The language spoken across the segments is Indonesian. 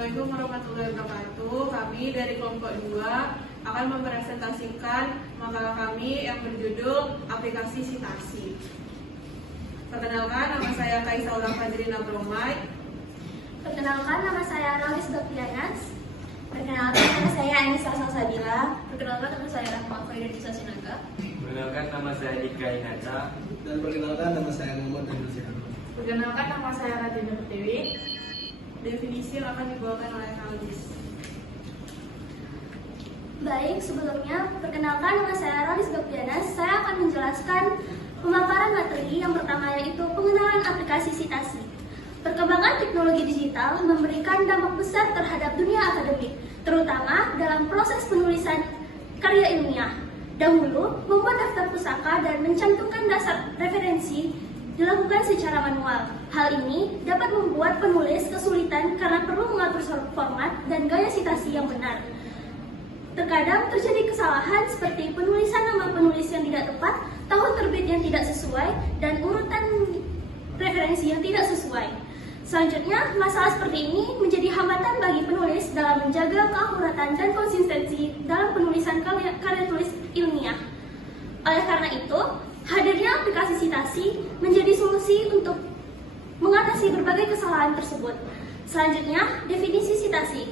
Assalamualaikum warahmatullahi wabarakatuh. Kami dari kelompok 2 akan mempresentasikan makalah kami yang berjudul Aplikasi Citasi. Perkenalkan, nama saya Kaisaura Fadrina Bromai. Perkenalkan, nama saya Ralis Dopianas. Perkenalkan, nama saya Anissa Salsabila. Perkenalkan, nama saya Rahma Faidanisa Sinaga. Perkenalkan, nama saya Dika Inata. Dan perkenalkan, nama saya Muhammad Daniel Sihan. Perkenalkan, nama saya Radina Pertiwi. Definisi yang akan dibawakan oleh Kalis. Baik, sebelumnya perkenalkan, nama saya Ralis Dopianas. Saya akan menjelaskan pemaparan materi yang pertama, yaitu pengenalan aplikasi Citasi. Perkembangan teknologi digital memberikan dampak besar terhadap dunia akademik, terutama dalam proses penulisan karya ilmiah. Dahulu, membuat daftar pusaka dan mencantumkan dasar referensi dilakukan secara manual. Hal ini dapat membuat penulis kesulitan karena perlu mengatur format dan gaya citasi yang benar. Terkadang terjadi kesalahan seperti penulisan nama penulis yang tidak tepat, tahun terbit yang tidak sesuai, dan urutan referensi yang tidak sesuai. Selanjutnya, masalah seperti ini menjadi hambatan bagi penulis dalam menjaga keakuratan dan konsistensi dalam penulisan karya tulis ilmiah. Oleh karena itu, hadirnya aplikasi Citasi menjadi solusi untuk mengatasi berbagai kesalahan tersebut. Selanjutnya, definisi Citasi.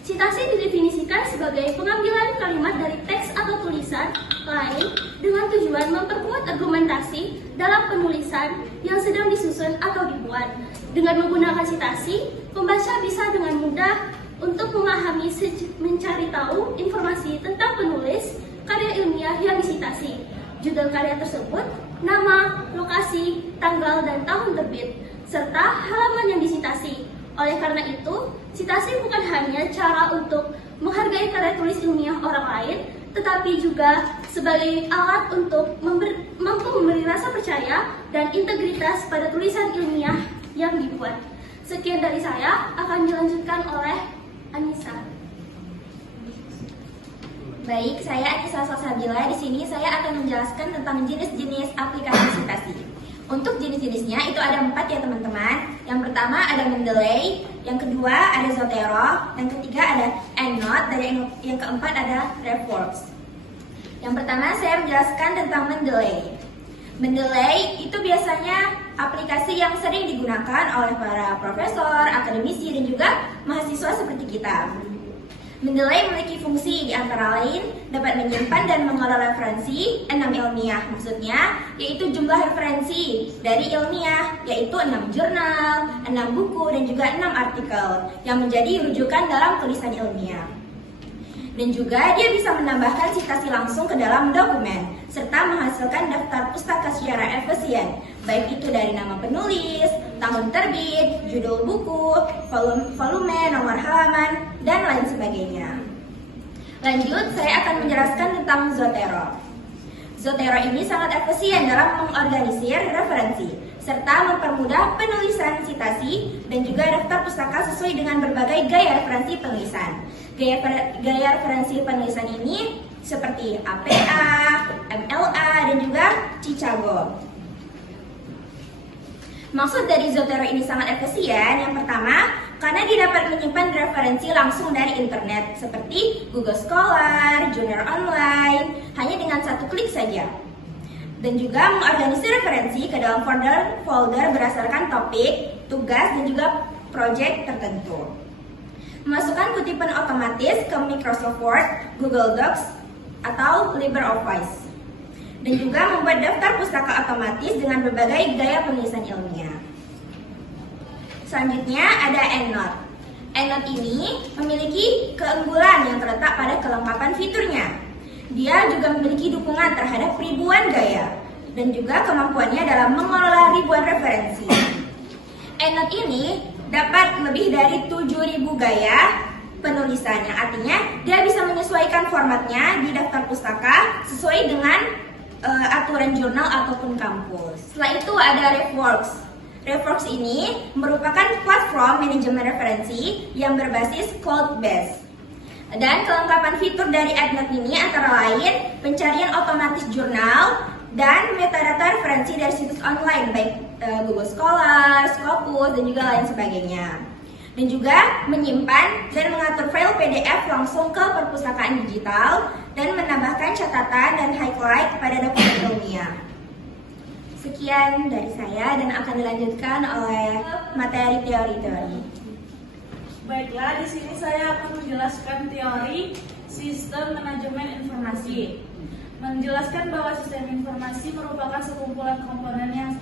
Citasi didefinisikan sebagai pengambilan kalimat dari teks atau tulisan lain dengan tujuan memperkuat argumentasi dalam penulisan yang sedang disusun atau dibuat. Dengan menggunakan citasi, pembaca bisa dengan mudah untuk memahami, mencari tahu informasi tentang penulis karya ilmiah yang disitasi, judul karya tersebut, nama, lokasi, tanggal, dan tahun terbit, serta halaman yang disitasi. Oleh karena itu, citasi bukan hanya cara untuk menghargai karya tulis ilmiah orang lain, tetapi juga sebagai alat untuk mampu memberi rasa percaya dan integritas pada tulisan ilmiah yang dibuat. Sekian dari saya, akan dilanjutkan oleh Anissa. Baik, saya Anissa Salsabila. Di sini saya akan menjelaskan tentang jenis-jenis aplikasi citasi. Untuk jenis-jenisnya itu ada 4 ya teman-teman. Yang pertama ada Mendeley, yang kedua ada Zotero, yang ketiga ada EndNote, dan yang keempat ada RefWorks. Yang pertama saya menjelaskan tentang Mendeley. Mendeley itu biasanya aplikasi yang sering digunakan oleh para profesor, akademisi, dan juga mahasiswa seperti kita. Mendeley memiliki fungsi di antara lain dapat menyimpan dan mengelola referensi 6 ilmiah, maksudnya yaitu jumlah referensi dari ilmiah, yaitu 6 jurnal, 6 buku, dan juga 6 artikel yang menjadi rujukan dalam tulisan ilmiah. Dan juga dia bisa menambahkan citasi langsung ke dalam dokumen, serta menghasilkan daftar pustaka secara efisien, baik itu dari nama penulis, tahun terbit, judul buku, volume, nomor halaman, dan lain sebagainya. Lanjut, saya akan menjelaskan tentang Zotero. Zotero ini sangat efisien dalam mengorganisir referensi, serta mempermudah penulisan citasi dan juga daftar pustaka sesuai dengan berbagai gaya referensi penulisan. Gaya referensi penulisan ini seperti APA, MLA, dan juga Chicago. Maksud dari Zotero ini sangat efisien, yang pertama, karena dia dapat menyimpan referensi langsung dari internet seperti Google Scholar, Jurnal Online, hanya dengan satu klik saja. Dan juga mengorganisir referensi ke dalam folder berdasarkan topik, tugas, dan juga proyek tertentu. Memasukkan kutipan otomatis ke Microsoft Word, Google Docs, atau LibreOffice. Dan juga membuat daftar pustaka otomatis dengan berbagai gaya penulisan ilmiah. Selanjutnya ada EndNote. EndNote ini memiliki keunggulan yang terletak pada kelengkapan fiturnya. Dia juga memiliki dukungan terhadap ribuan gaya dan juga kemampuannya dalam mengelola ribuan referensi. EndNote ini dapat lebih dari 7.000 gaya penulisannya, artinya dia bisa menyesuaikan formatnya di daftar pustaka sesuai dengan aturan jurnal ataupun kampus. Setelah itu ada RefWorks. RefWorks ini merupakan platform manajemen referensi yang berbasis cloud-based. Dan kelengkapan fitur dari EndNote ini antara lain pencarian otomatis jurnal dan metadata referensi dari situs online baik Google Scholar, Scopus, dan juga lain sebagainya. dan juga menyimpan dan mengatur file PDF langsung ke perpustakaan digital dan menambahkan catatan dan highlight pada dokumen ilmiah. Sekian dari saya dan akan dilanjutkan oleh materi teori-teori. Baiklah, di sini saya akan menjelaskan teori sistem manajemen informasi. Menjelaskan bahwa sistem informasi merupakan sekumpulan komponen yang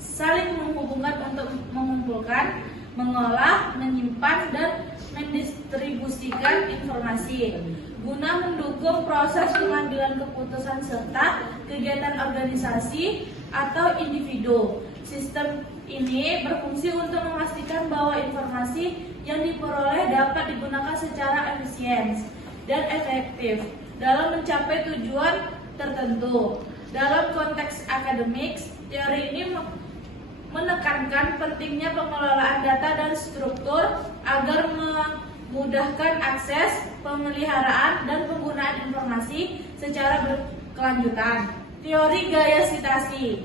saling menghubungkan untuk mengumpulkan, mengolah, menyimpan, dan mendistribusikan informasi guna mendukung proses pengambilan keputusan serta kegiatan organisasi atau individu. Sistem ini berfungsi untuk memastikan bahwa informasi yang diperoleh dapat digunakan secara efisien dan efektif dalam mencapai tujuan tertentu. Dalam konteks akademik, teori ini menekankan pentingnya pengelolaan data dan struktur agar memudahkan akses, pemeliharaan, dan penggunaan informasi secara berkelanjutan. Teori gaya citasi.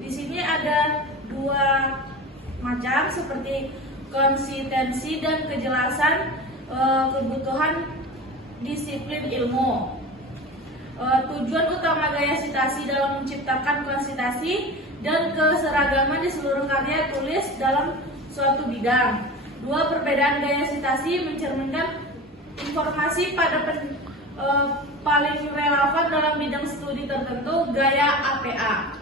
Di sini ada dua macam seperti konsistensi dan kejelasan kebutuhan disiplin ilmu. Tujuan utama gaya citasi dalam menciptakan konsistensi dan keseragaman di seluruh karya tulis dalam suatu bidang. Dua perbedaan gaya citasi mencerminkan informasi pada paling relevan dalam bidang studi tertentu. Gaya APA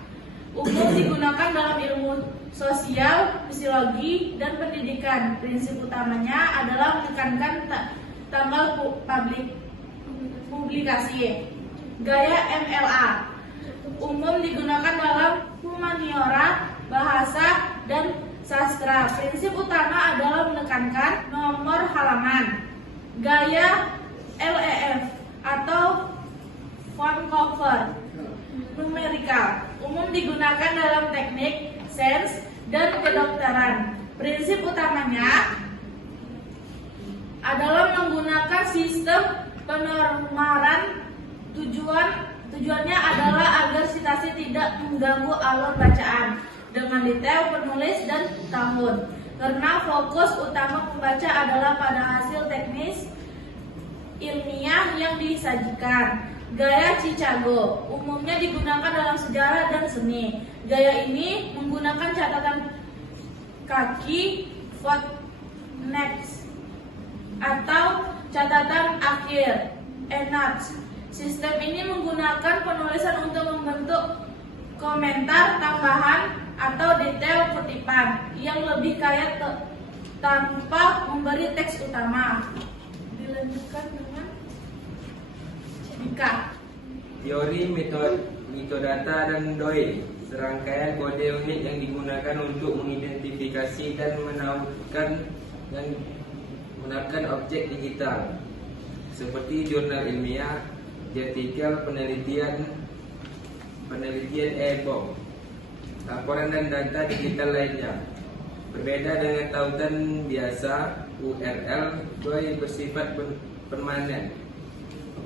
umum digunakan dalam ilmu sosial, psikologi, dan pendidikan. Prinsip utamanya adalah menekankan tanggal publikasi. Gaya MLA umum digunakan dalam humaniora, bahasa, dan sastra. Prinsip utama adalah menekankan nomor halaman. Gaya LEF atau font cover numerikal umum digunakan dalam teknik, sains, dan kedokteran. Prinsip utamanya adalah menggunakan sistem penormalan. Tujuannya adalah agar citasi tidak mengganggu alur bacaan dengan detail penulis dan tahun, karena fokus utama pembaca adalah pada hasil teknis ilmiah yang disajikan. Gaya Chicago umumnya digunakan dalam sejarah dan seni. Gaya ini menggunakan catatan kaki, footnotes, atau catatan akhir, endnotes. Sistem ini menggunakan penulisan untuk membentuk komentar tambahan atau detail kutipan yang lebih kaya tanpa memberi teks utama. Dilanjutkan dengan Dika. Teori metadata dan DOI, serangkaian kode unik yang digunakan untuk mengidentifikasi dan mengenalkan objek digital seperti jurnal ilmiah, artikel penelitian e-book, laporan dan data digital lainnya. Berbeda dengan tautan biasa, URL DOI bersifat permanen.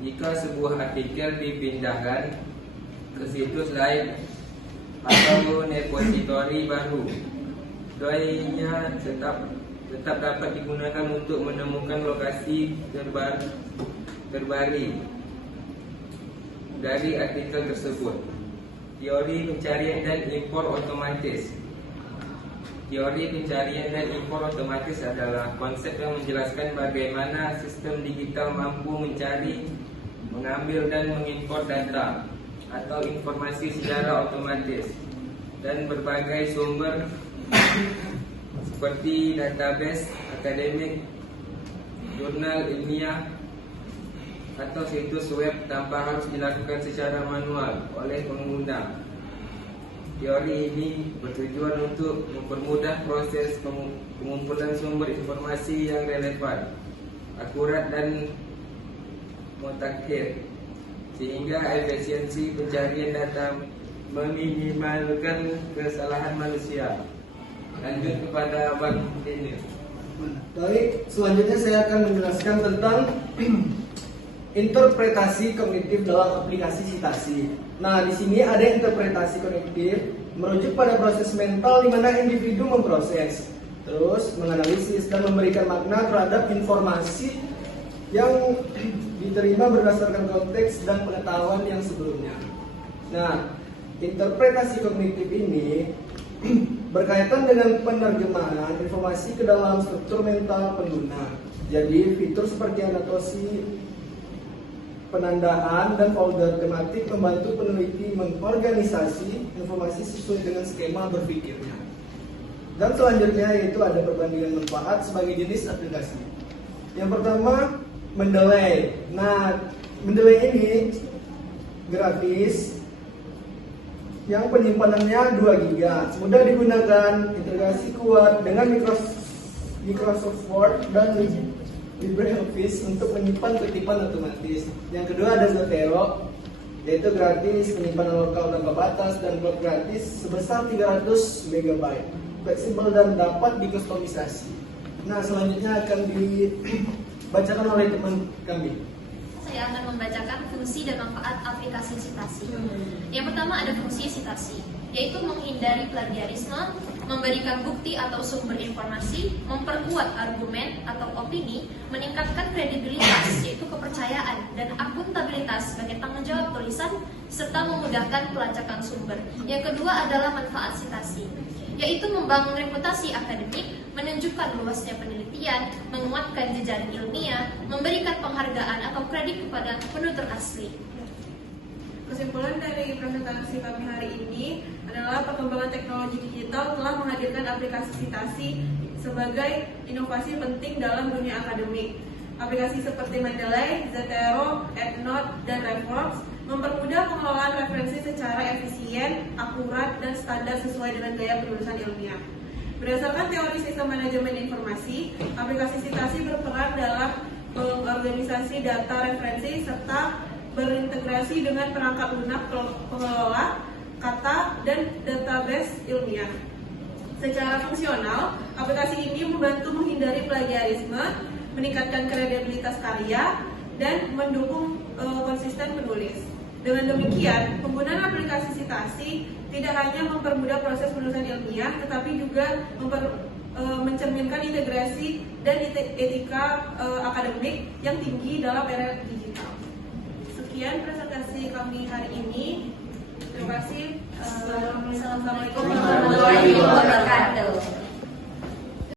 Jika sebuah artikel dipindahkan ke situs lain atau repositori baru, DOI-nya tetap dapat digunakan untuk menemukan lokasi terbaru dari artikel tersebut. Teori pencarian dan impor otomatis. Teori pencarian dan impor otomatis adalah konsep yang menjelaskan bagaimana sistem digital mampu mencari, mengambil, dan mengimpor data atau informasi secara otomatis dan berbagai sumber seperti database akademik, jurnal ilmiah, atau situs web tanpa harus dilakukan secara manual oleh pengguna. Teori ini bertujuan untuk mempermudah proses pengumpulan sumber informasi yang relevan, akurat, dan mutakhir, sehingga efisiensi pencarian data meminimalkan kesalahan manusia. Lanjut kepada Abang Daniel. Baik, selanjutnya saya akan menjelaskan tentang interpretasi kognitif dalam aplikasi citasi. Nah, di sini ada interpretasi kognitif merujuk pada proses mental di mana individu memproses. Terus menganalisis dan memberikan makna terhadap informasi yang diterima berdasarkan konteks dan pengetahuan yang sebelumnya. Nah, interpretasi kognitif ini berkaitan dengan penerjemahan informasi ke dalam struktur mental pengguna. Jadi, fitur seperti anotasi, penandaan, dan folder tematik membantu peneliti mengorganisasi informasi sesuai dengan skema berpikirnya. Dan selanjutnya yaitu ada perbandingan manfaat sebagai jenis aplikasi. Yang pertama, Mendeley. Nah, Mendeley ini gratis, yang penyimpanannya 2 GB, mudah digunakan, integrasi kuat dengan Microsoft Word dan LibreOffice untuk menyimpan kutipan otomatis. Yang kedua ada Zotero, yaitu gratis, penyimpanan lokal tanpa batas, dan cloud gratis sebesar 300 MB, fleksibel dan dapat dikustomisasi. Nah, selanjutnya akan dibacakan oleh teman kami. Saya akan membacakan fungsi dan manfaat aplikasi citasi. Yang pertama ada fungsi citasi, yaitu menghindari plagiarisme, memberikan bukti atau sumber informasi, memperkuat argumen atau opini, meningkatkan kredibilitas, yaitu kepercayaan dan akuntabilitas sebagai tanggung jawab tulisan, serta memudahkan pelacakan sumber. Yang kedua adalah manfaat citasi, yaitu membangun reputasi akademik, menunjukkan luasnya penelitian, menguatkan jejaring ilmiah, memberikan penghargaan atau kredit kepada penutur asli. Kesimpulan dari presentasi kami hari ini adalah perkembangan teknologi digital telah menghadirkan aplikasi citasi sebagai inovasi penting dalam dunia akademik. Aplikasi seperti Mendeley, Zotero, EndNote, dan RefWorks mempermudah pengelolaan referensi secara efisien, akurat, dan standar sesuai dengan gaya penulisan ilmiah. Berdasarkan teori sistem manajemen informasi, aplikasi citasi berperan dalam mengorganisasi data referensi serta berintegrasi dengan perangkat lunak pengelola kata dan database ilmiah. Secara fungsional, aplikasi ini membantu menghindari plagiarisme, meningkatkan kredibilitas karya, dan mendukung konsisten penulis. Dengan demikian, penggunaan aplikasi citasi tidak hanya mempermudah proses penulisan ilmiah, tetapi juga mencerminkan integrasi dan etika akademik yang tinggi dalam era digital. Sekian presentasi kami hari ini. Terima kasih. Assalamualaikum warahmatullahi wabarakatuh.